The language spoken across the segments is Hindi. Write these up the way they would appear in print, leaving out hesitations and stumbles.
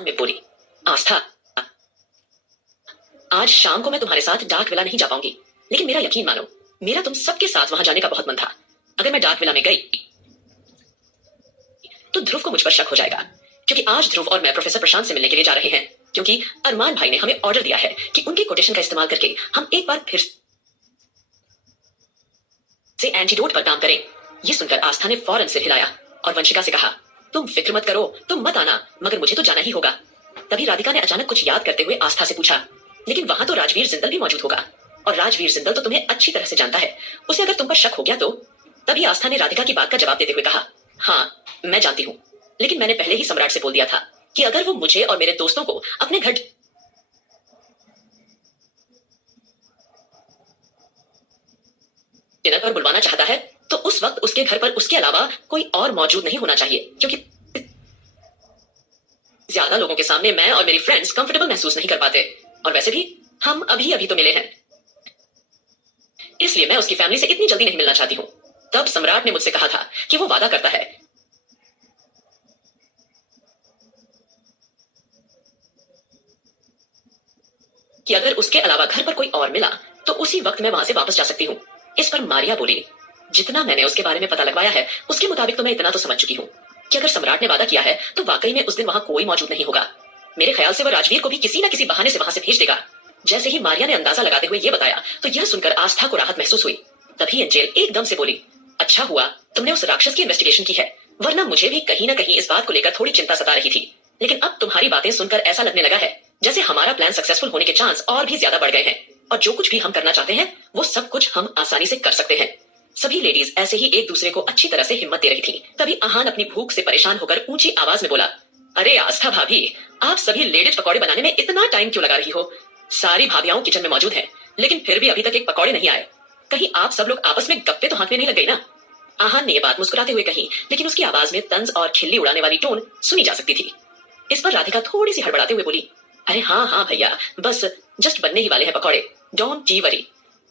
में बोली, आस्था, आज शाम को मैं तुम्हारे साथ डाक विला नहीं जा पाऊंगी, लेकिन मेरा यकीन मानो, मेरा तुम सबके साथ वहां जाने का बहुत मन था। अगर मैं डाक विला में गई तो ध्रुव को मुझ पर शक हो जाएगा, क्योंकि आज ध्रुव और मैं प्रोफेसर प्रशांत से मिलने के लिए जा रहे हैं, क्योंकि अरमान भाई ने हमें ऑर्डर दिया है कि उनकी कोटेशन का इस्तेमाल करके हम एक बार फिर से एंटीडोट पर काम करें। ये सुनकर आस्था ने फौरन सिर हिलाया और वंशिका से कहा, तुम फिक्र मत करो, तुम मत आना, मगर मुझे तो जाना ही होगा। तभी राधिका ने अचानक कुछ याद करते हुए आस्था से पूछा, लेकिन वहां तो राजवीर जिंदल भी मौजूद होगा, और राजवीर जिंदल तो तुम्हें अच्छी तरह से जानता है, उसे अगर तुम पर शक हो गया तो? तभी आस्था ने राधिका की बात का जवाब देते हुए कहा, हाँ मैं जानती हूँ, लेकिन मैंने पहले ही सम्राट से बोल दिया था कि अगर वो मुझे और मेरे दोस्तों को अपने घर डिनर पर बुलवाना चाहता है तो उस वक्त उसके घर पर उसके अलावा कोई और मौजूद नहीं होना चाहिए, क्योंकि ज्यादा लोगों के सामने मैं और मेरी फ्रेंड्स कंफर्टेबल महसूस नहीं कर पाते, और वैसे भी हम अभी अभी तो मिले हैं, इसलिए मैं उसकी फैमिली से इतनी जल्दी नहीं मिलना चाहती हूं। तब सम्राट ने मुझसे कहा था कि वो वादा करता है कि अगर उसके अलावा घर पर कोई और मिला तो उसी वक्त मैं वहां से वापस जा सकती हूँ। इस पर मारिया बोली, जितना मैंने उसके बारे में पता लगवाया है उसके मुताबिक तो मैं इतना तो समझ चुकी हूँ कि अगर सम्राट ने वादा किया है तो वाकई में उस दिन वहां कोई मौजूद नहीं होगा। मेरे ख्याल से वह राजवीर को भी किसी न किसी बहाने से वहां से भेज देगा। जैसे ही मारिया ने अंदाजा लगाते हुए यह बताया तो यह सुनकर आस्था को राहत महसूस हुई। तभी एंजेल एकदम से बोली, अच्छा हुआ तुमने उस राक्षस की इन्वेस्टिगेशन की है, वरना मुझे भी कहीं ना कहीं इस बात को लेकर थोड़ी चिंता सता रही थी। लेकिन अब तुम्हारी बातें सुनकर ऐसा लगने लगा है जैसे हमारा प्लान सक्सेसफुल होने के चांस और भी ज्यादा बढ़ गए हैं, और जो कुछ भी हम करना चाहते हैं वो सब कुछ हम आसानी से कर सकते हैं। सभी लेडीज ऐसे ही एक दूसरे को अच्छी तरह से हिम्मत दे रही थी। तभी आहान अपनी भूख से परेशान होकर ऊंची आवाज में बोला, अरे आस्था भाभी, आप सभी लेडीज पकौड़े बनाने में इतना टाइम क्यों लगा रही हो? सारी भाभियां किचन में मौजूद हैं, लेकिन फिर भी अभी तक एक पकौड़े नहीं आए। कहीं आप सब लोग आपस में गप्पे तो हाथ में नहीं लग गई ना? आहान ने यह बात मुस्कुराते हुए कही, लेकिन उसकी आवाज में तंज और खिल्ली उड़ाने वाली टोन सुनी जा सकती थी। इस पर राधिका थोड़ी सी हड़बड़ाते हुए बोली, अरे हाँ हाँ भैया, बस जस्ट बनने ही वाले हैं पकौड़े, डोंट यू वरी।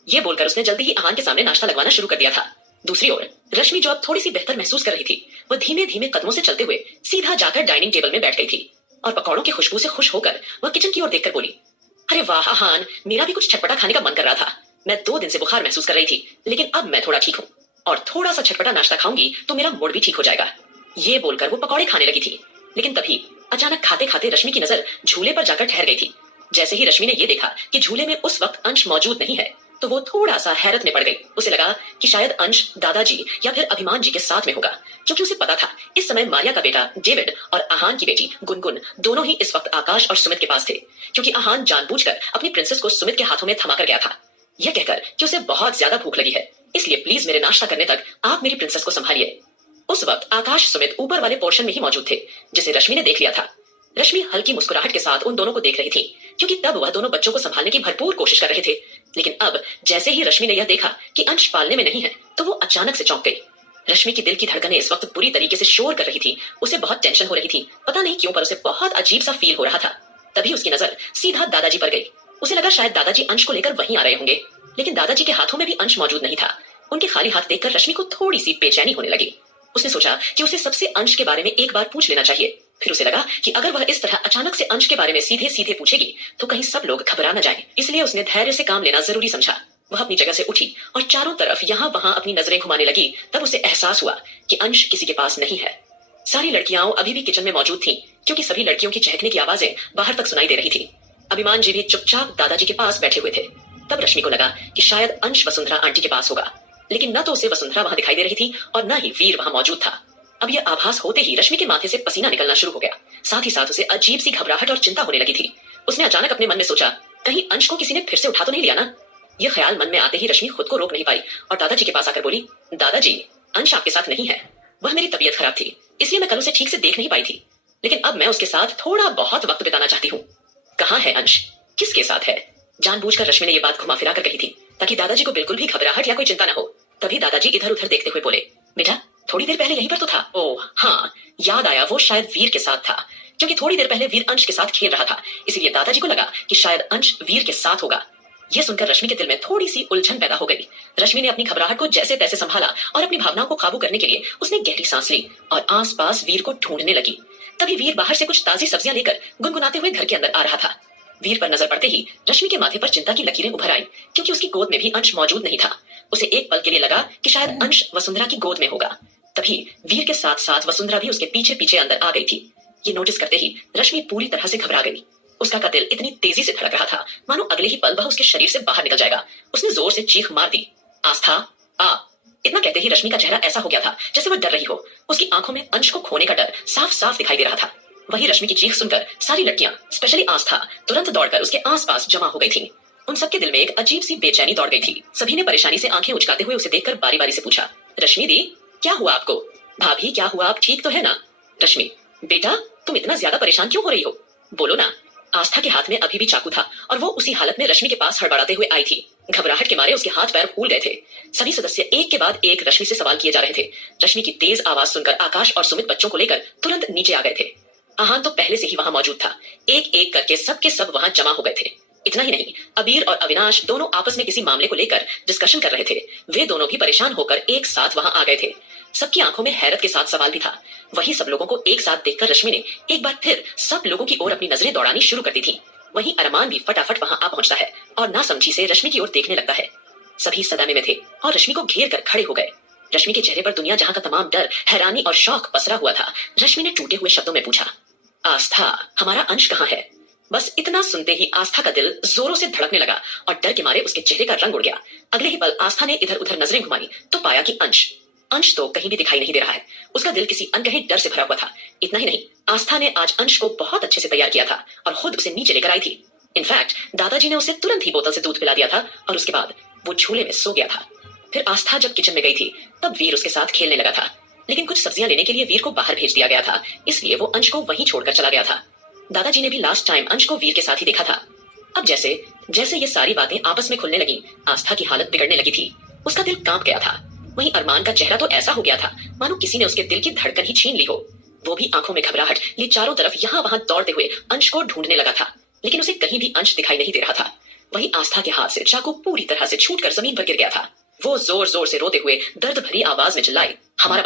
ये बोलकर उसने जल्दी ही आहान के सामने नाश्ता लगवाना शुरू कर दिया था। दूसरी ओर रश्मि, जो अब थोड़ी सी बेहतर महसूस कर रही थी, वह धीमे धीमे कदमों से चलते हुए सीधा जाकर डाइनिंग टेबल में बैठ गई थी और पकौड़ों की खुशबू से खुश होकर वह किचन की ओर देखकर बोली, अरे वाह आहान, मेरा भी कुछ छटपटा खाने का मन कर रहा था। मैं 2 दिन से बुखार महसूस कर रही थी, लेकिन अब मैं थोड़ा ठीक हूँ और थोड़ा सा छटपटा नाश्ता खाऊंगी तो मेरा मूड भी ठीक हो जाएगा। ये बोलकर वो पकौड़े खाने लगी थी, लेकिन तभी अचानक खाते खाते रश्मि की नजर झूले पर जाकर ठहर गई थी। जैसे ही रश्मि ने यह देखा कि झूले में उस वक्त अंश मौजूद नहीं है तो वो थोड़ा सा हैरत में पड़ गई। उसे लगा कि शायद अंश दादाजी या फिर अभिमान जी के साथ में होगा, क्योंकि उसे पता था इस समय मारिया का बेटा डेविड और आहान की बेटी गुनगुन दोनों ही इस वक्त आकाश और सुमित के पास थे, क्योंकि आहान जानबूझकर अपनी प्रिंसेस को सुमित के हाथों में थमा कर गया था, यह कहकर कि उसे बहुत ज्यादा भूख लगी है, इसलिए प्लीज मेरे नाश्ता करने तक आप मेरी प्रिंसेस को संभालिए। उस वक्त आकाश सुमित ऊपर वाले पोर्शन में ही मौजूद थे, जिसे रश्मि ने देख लिया था। रश्मि हल्की मुस्कुराहट के साथ उन दोनों को देख रही थी, क्योंकि तब वह दोनों बच्चों को संभालने की भरपूर कोशिश कर रहे थे। लेकिन अब जैसे ही रश्मि ने यह देखा कि अंश पालने में नहीं है तो वो अचानक से चौंक गई। रश्मि की दिल की धड़कनें इस वक्त बुरी तरीके से शोर कर रही थी, उसे बहुत टेंशन हो रही थी, पता नहीं क्यों पर उसे बहुत अजीब सा फील हो रहा था। तभी उसकी नजर सीधा दादाजी पर गई। उसे लगा शायद दादाजी अंश को लेकर वहीं आ रहे होंगे, लेकिन दादाजी के हाथों में भी अंश मौजूद नहीं था। उनके खाली हाथ देखकर रश्मि को थोड़ी सी बेचैनी होने लगी। उसने सोचा कि उसे सबसे अंश के बारे में एक बार पूछ लेना चाहिए। फिर उसे लगा कि अगर वह इस तरह अचानक से अंश के बारे में सीधे सीधे पूछेगी तो कहीं सब लोग घबरा न जाएं। इसलिए उसने धैर्य से काम लेना जरूरी समझा। वह अपनी जगह से उठी और चारों तरफ यहाँ वहां अपनी नजरें घुमाने लगी। तब उसे एहसास हुआ कि अंश किसी के पास नहीं है। सारी लड़कियां अभी भी किचन में मौजूद थीं, क्योंकि सभी लड़कियों की चहकने की आवाजें बाहर तक सुनाई दे रही थी। अभिमान जी भी चुपचाप दादाजी के पास बैठे हुए थे। तब रश्मि को लगा कि शायद अंश वसुंधरा आंटी के पास होगा, लेकिन न तो उसे वसुंधरा वहां दिखाई दे रही थी और न ही वीर वहां मौजूद था। अब यह आभास होते ही रश्मि के माथे से पसीना निकलना शुरू हो गया। साथ ही साथ उसे अजीब सी घबराहट और चिंता होने लगी थी। उसने अचानक अपने मन में सोचा, कहीं अंश को किसी ने फिर से उठा तो नहीं लिया ना? यह ख्याल मन में आते ही रश्मि खुद को रोक नहीं पाई और दादाजी के पास आकर बोली, दादाजी, अंश आपके साथ नहीं है। वह मेरी तबीयत खराब थी, इसलिए मैं कल उसे ठीक से देख नहीं पाई थी, लेकिन अब मैं उसके साथ थोड़ा बहुत वक्त बिताना चाहती हूँ। कहाँ है अंश? किसके साथ है? जानबूझकर रश्मि ने यह बात घुमा फिरा कर कही थी, ताकि दादाजी को बिल्कुल भी घबराहट या कोई चिंता न हो। तभी दादाजी इधर उधर देखते हुए बोले, बेटा थोड़ी देर पहले यहीं पर तो था। ओह हाँ, याद आया, वो शायद वीर के साथ था, क्योंकि थोड़ी देर पहले वीर अंश के साथ खेल रहा था, इसलिए दादाजी को लगा कि शायद अंश वीर के साथ होगा। यह सुनकर रश्मि के दिल में थोड़ी सी उलझन पैदा हो गई। रश्मि ने अपनी घबराहट को जैसे तैसे संभाला और अपनी भावनाओं को काबू करने के लिए उसने गहरी सांस ली और आसपास वीर को ढूंढने लगी। तभी वीर बाहर से कुछ ताजी सब्जियां लेकर गुनगुनाते हुए घर के अंदर आ रहा था। वीर पर नजर पड़ते ही रश्मि के माथे पर चिंता की लकीरें उभर आईं, क्योंकि उसकी गोद में भी अंश मौजूद नहीं था। उसे एक पल के लिए लगा कि शायद अंश वसुंधरा की गोद में होगा। तभी वीर के साथ साथ वसुंधरा भी उसके पीछे पीछे अंदर आ गई थी। ये नोटिस करते ही रश्मि पूरी तरह से घबरा गई। उसका दिल इतनी तेजी से धड़क रहा था मानो अगले ही पल वह उसके शरीर से बाहर निकल जाएगा। उसने जोर से चीख मार दी, आस्था आ। इतना कहते ही रश्मि का चेहरा ऐसा हो गया था जैसे वह डर रही हो। उसकी आंखों में अंश को खोने का डर साफ साफ दिखाई दे रहा था। वही रश्मि की चीख सुनकर सारी लड़कियां, स्पेशली आस्था, तुरंत दौड़कर उसके आसपास जमा हो गई थीं। उन सबके दिल में एक अजीब सी बेचैनी दौड़ गई थी। सभी ने परेशानी से आंखें उचकाते हुए उसे देखकर बारी बारी से पूछा, रश्मि दी, क्या हुआ आपको? भाभी क्या हुआ, आप ठीक तो है ना? रश्मि, बेटा तुम इतना ज्यादा परेशान क्यों हो रही हो? बोलो ना। आस्था के हाथ में अभी भी चाकू था और वो उसी हालत में रश्मि के पास हड़बड़ाते हुए आई थी। घबराहट के मारे उसके हाथ पैर फूल गए थे। सभी सदस्य एक के बाद एक रश्मि से सवाल किए जा रहे थे। रश्मि की तेज आवाज सुनकर आकाश और सुमित बच्चों को लेकर तुरंत नीचे आ गए थे। आहान तो पहले से ही वहां मौजूद था। एक एक करके सबके सब वहां जमा हो गए थे। इतना ही नहीं, अबीर और अविनाश दोनों आपस में किसी मामले को लेकर डिस्कशन कर रहे थे। वे दोनों भी परेशान होकर एक साथ वहां आ गए थे। सबकी आंखों में हैरत के साथ सवाल भी था। वही सब लोगों को एक साथ देखकर रश्मि ने एक बार फिर सब लोगों की ओर अपनी नजरें दौड़ानी शुरू कर दी थी। वहीं अरमान भी फटाफट वहां आ पहुंचता है और नासमझी से रश्मि की ओर देखने लगता है। सभी सदमे में थे और रश्मि को घेर कर खड़े हो गए। रश्मि के चेहरे पर दुनिया जहां का तमाम डर, हैरानी और शौक पसरा हुआ था। रश्मि ने टूटे हुए शब्दों में पूछा, आस्था, हमारा अंश कहाँ है? बस इतना सुनते ही आस्था का दिल जोरों से धड़कने लगा और डर के मारे उसके चेहरे का रंग उड़ गया। अगले ही पल आस्था ने इधर उधर नजरें घुमाई तो पाया कि अंश तो कहीं भी दिखाई नहीं दे रहा है। उसका दिल किसी अनकहे डर से भरा हुआ था। इतना ही नहीं, आस्था ने आज अंश को बहुत अच्छे से तैयार किया था और खुद उसे नीचे लेकर आई थी। इनफैक्ट दादाजी ने उसे तुरंत ही बोतल से दूध पिला दिया था और उसके बाद वो झूले में सो गया था। फिर आस्था जब किचन में गई थी तब वीर उसके साथ खेलने लगा था, लेकिन कुछ सब्जियां लेने के लिए वीर को बाहर भेज दिया गया था, इसलिए वो अंश को वहीं छोड़कर चला गया था। दादाजी ने भी लास्ट टाइम अंश को वीर के साथ ही देखा था। अब जैसे जैसे ये सारी बातें आपस में खुलने लगी, आस्था की हालत बिगड़ने लगी थी। उसका दिल कांप गया था। वहीं अरमान का चेहरा तो ऐसा हो गया था मानो किसी ने उसके दिल की धड़कन ही छीन ली हो। वो भी आंखों में घबराहट लिए चारों तरफ यहाँ वहां दौड़ते हुए अंश को ढूंढने लगा था, लेकिन उसे कहीं भी अंश दिखाई नहीं दे रहा था। वहीं आस्था के हाथ से चाकू पूरी तरह से छूटकर जमीन पर गिर गया था। वो जोर जोर से रोते हुए दर्द भरी आवाज में चिल्लाई, हमारा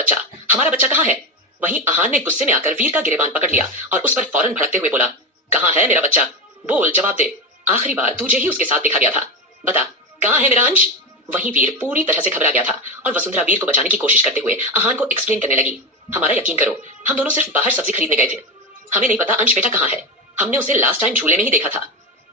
बच्चा कहाँ है? वहीं आहान ने गुस्से में आकर वीर का गिरेबान पकड़ लिया और उस पर फौरन भड़कते हुए बोला, कहाँ है मेरा बच्चा? बोल, जवाब दे। आखिरी बार तुझे ही उसके साथ दिखा गया था, बता कहाँ है मेरा अंश? वहीं वीर पूरी तरह से घबरा गया था और वसुंधरा वीर को बचाने की कोशिश करते हुए आहान को एक्सप्लेन करने लगी, हमारा यकीन करो, हम दोनों सिर्फ बाहर सब्जी खरीदने गए थे। हमें नहीं पता अंश बेटा कहाँ है। हमने उसे लास्ट टाइम झूले में ही देखा था।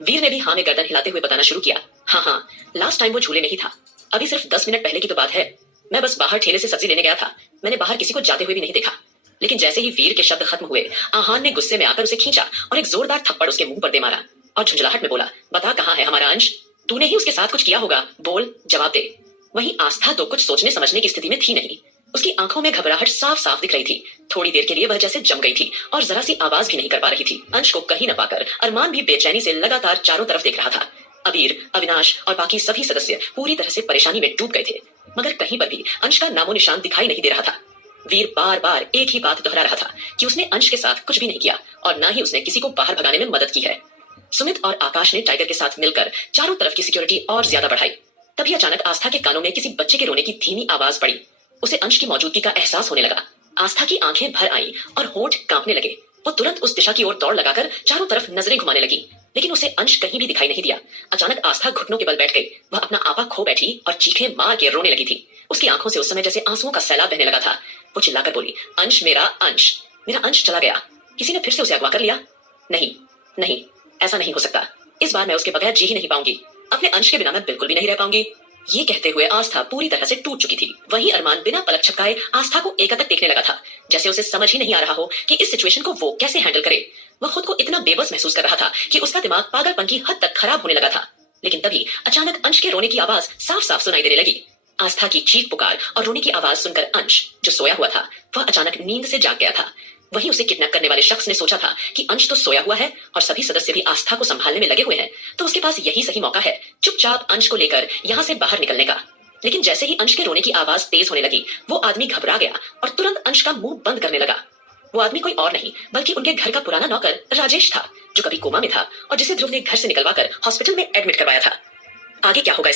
वीर ने भी हाँ में गर्दन हिलाते हुए बताना शुरू किया, हाँ, लास्ट टाइम वो झूले में ही था। अभी सिर्फ 10 मिनट पहले की तो बात है। मैं बस बाहर ठेले से सब्जी लेने गया था। मैंने बाहर किसी को जाते हुए भी नहीं देखा। लेकिन जैसे ही वीर के शब्द खत्म हुए, आहान ने गुस्से में आकर उसे खींचा और एक जोरदार थप्पड़ उसके मुंह पर दे मारा और झुंझलाहट में बोला, बता कहाँ है हमारा अंश? तूने ही उसके साथ कुछ किया होगा, बोल, जवाब दे। वहीं आस्था तो कुछ सोचने समझने की स्थिति में थी नहीं। उसकी आंखों में घबराहट साफ साफ दिख रही थी। थोड़ी देर के लिए वह जैसे जम गई थी और जरा सी आवाज भी नहीं कर पा रही थी। अंश को कहीं न पाकर अरमान भी बेचैनी से लगातार चारों तरफ देख रहा था। अबीर, अविनाश और बाकी सभी सदस्य पूरी तरह से परेशानी में डूब गए थे, मगर कहीं पर भी अंश का नामो निशान दिखाई नहीं दे रहा था। वीर बार बार एक ही बात दोहरा रहा था कि उसने अंश के साथ कुछ भी नहीं किया और ना ही उसने किसी को बाहर भगाने में मदद की है। सुमित और आकाश ने टाइगर के साथ मिलकर चारों तरफ की सिक्योरिटी और ज्यादा बढ़ाई। तभी अचानक आस्था के कानों में किसी बच्चे के रोने की धीमी आवाज पड़ी। उसे अंश की मौजूदगी का एहसास होने लगा। आस्था की आंखें भर आईं और होंठ कांपने लगे। वो तुरंत उस दिशा की ओर दौड़ लगाकर चारों तरफ नजरें घुमाने लगी, लेकिन उसे अंश कहीं भी दिखाई नहीं दिया। अचानक आस्था घुटनों के बल बैठ गई। वह अपना आपा खो बैठी और चीखें मार के रोने लगी थी। उसकी आंखों से उस समय जैसे आंसुओं का सैलाब बहने लगा था। वो चिल्लाकर बोली, अंश, मेरा अंश चला गया। किसी ने फिर से उसे अगवा कर लिया। नहीं नहीं, ऐसा नहीं हो सकता। इस बार मैं उसके बगैर जी ही नहीं पाऊंगी। अपने अंश के बिना मैं बिल्कुल भी नहीं रह पाऊंगी। ये कहते हुए आस्था पूरी तरह से टूट चुकी थी। वहीं अरमान बिना पलक झपकाए आस्था को एकटक देखने लगा था, जैसे उसे समझ ही नहीं आ रहा हो कि इस सिचुएशन को वो कैसे हैंडल करे। वह खुद को इतना बेबस महसूस कर रहा था कि उसका दिमाग पागलपन की हद तक खराब होने लगा था। लेकिन तभी अचानक अंश के रोने की आवाज साफ साफ सुनाई देने लगी। आस्था की चीख पुकार और रोने की आवाज सुनकर अंश, जो सोया हुआ था, वह अचानक नींद से जाग गया था। वहीं उसे किडनैप करने वाले शख्स ने सोचा था कि अंश तो सोया हुआ है और सभी सदस्य भी आस्था को संभालने में लगे हुए हैं, तो उसके पास यही सही मौका है चुपचाप अंश को लेकर यहाँ से बाहर निकलने का। लेकिन जैसे ही अंश के रोने की आवाज तेज होने लगी, वो आदमी घबरा गया और तुरंत अंश का मुंह बंद करने लगा। वो आदमी कोई और नहीं बल्कि उनके घर का पुराना नौकर राजेश था, जो कभी कोमा में था और जिसे ध्रुव ने घर से निकलवा कर हॉस्पिटल में एडमिट करवाया था। आगे क्या होगा